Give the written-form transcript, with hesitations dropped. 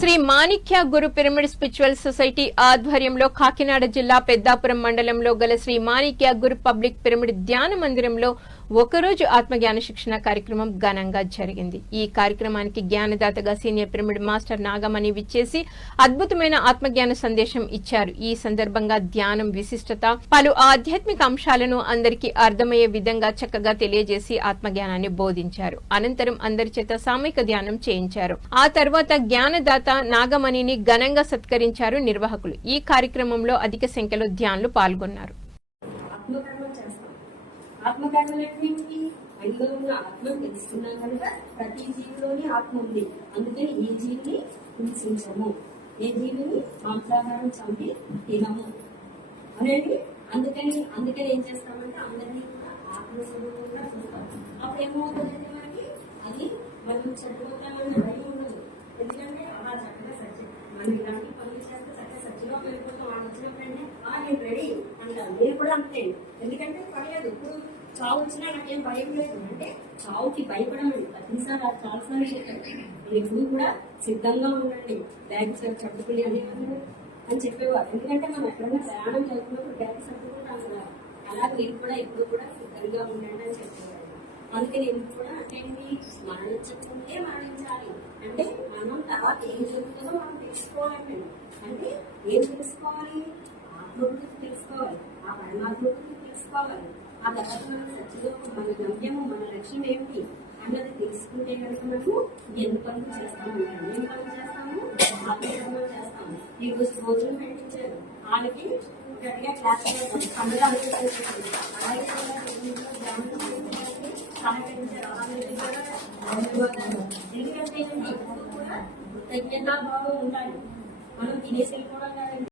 శ్రీ మాణిక్య గురు pyramid spiritual society ఆధ్వర్యంలో కాకినాడ జిల్లా పెద్దాపురం మండలంలో గల శ్రీ మాణిక్య గురు పబ్లిక్ పిరమిడ్ ధ్యాన మందిరంలో ఒకరోజు ఆత్మజ్ఞాన శిక్షణ కార్యక్రమం ఘనంగా జరిగింది. ఈ కార్యక్రమానికి జ్ఞానదాతగా సీనియర్ పిరమిడ్ మాస్టర్ నాగమణి విచ్చేసి అద్భుతమైన ఆత్మజ్ఞాన సందేశం ఇచ్చారు. ఈ సందర్భంగా ధ్యానం విశిష్టత, పలు ఆధ్యాత్మిక అంశాలను అందరికీ అర్థమయ్యే విధంగా చక్కగా తెలియజేసి ఆత్మజ్ఞానాన్ని బోధించారు. అనంతరం అందరి చేత సామూహిక ధ్యానం చేయించారు. ఆ తర్వాత జ్ఞానదాత నాగమణిని ఘనంగా సత్కరించారు నిర్వాహకులు. ఈ కార్యక్రమంలో అధిక సంఖ్యలో ధ్యానులు పాల్గొన్నారు. ఆత్మకర్మలన్నింటినీ అందులో ఉన్న ఆత్మను తెలుసుకున్నాం కనుక ప్రతి జీవిలోని ఆత్మ ఉంది. అందుకని ఈ జీవిని హింసించము, ఏ జీవిని మాంసాహారం చంపి తినము అనేది. అందుకని ఏం చేస్తామంటే అందరినీ కూడా ఆత్మస్వరూపంగా చూస్తాం. అప్పుడు ఏమవుతుందంటే అది మనం చనిపోతామని భయం ఉండదు. ఎందుకంటే అలా చక్కగా సత్యం మనం ఇలాంటి పనులు చేస్తే చక్కగా సత్యంలో వెళ్ళిపోతాం. వాళ్ళు వచ్చినప్పుడంటే నేను రెడీ అంటారు. నేను కూడా అంతే. ఎందుకంటే పడలేదు, ఇప్పుడు చావు వచ్చినా నాకేం భయం లేదు. అంటే చావుకి భయపడమండి. ప్రతిసారి చాలాసార్లు చెప్పారు, ఎప్పుడు కూడా సిద్ధంగా ఉండండి, బ్యాగ్ చట్టుకుని అని చెప్పేవారు. ఎందుకంటే మనం ఎక్కడైనా ప్రయాణం చేస్తున్నప్పుడు బ్యాగ్ చట్టుకుంటాం కదా, అలా మీరు కూడా ఎప్పుడు కూడా సిద్ధంగా ఉండండి అని చెప్పేవారు. అందుకని ఎందుకు కూడా అంటే మరణించకుంటే మరణించాలి అంటే మనం తర్వాత ఏం జరుగుతుందో మనం తెలుసుకోవాలండి. అంటే ఏం తెలుసుకోవాలి? ఆత్మకు తెలుసుకోవాలి, ఆ పరమాత్మకు తెలుసుకోవాలి. ఆ తర్వాత మనం సత్యలో మన గమ్యము, మన లక్ష్యం ఏమిటి అన్నది తెలుసుకుంటే కనుక మనము ఎన్ని పనులు చేస్తాము, ఏం పనులు చేస్తాము, ఆత్మకర్మలు చేస్తాము. ఈ రోజు భోజనం పెట్టించారు, వాళ్ళకి గట్టిగా క్లాస్ అందరూ అనుకుంటారు. ఎందుకంటే ఎప్పుడు కూడా కృతజ్ఞతాభావం ఉండాలి. మనం తినేసి వెళ్ళిపోవడం కాదండి.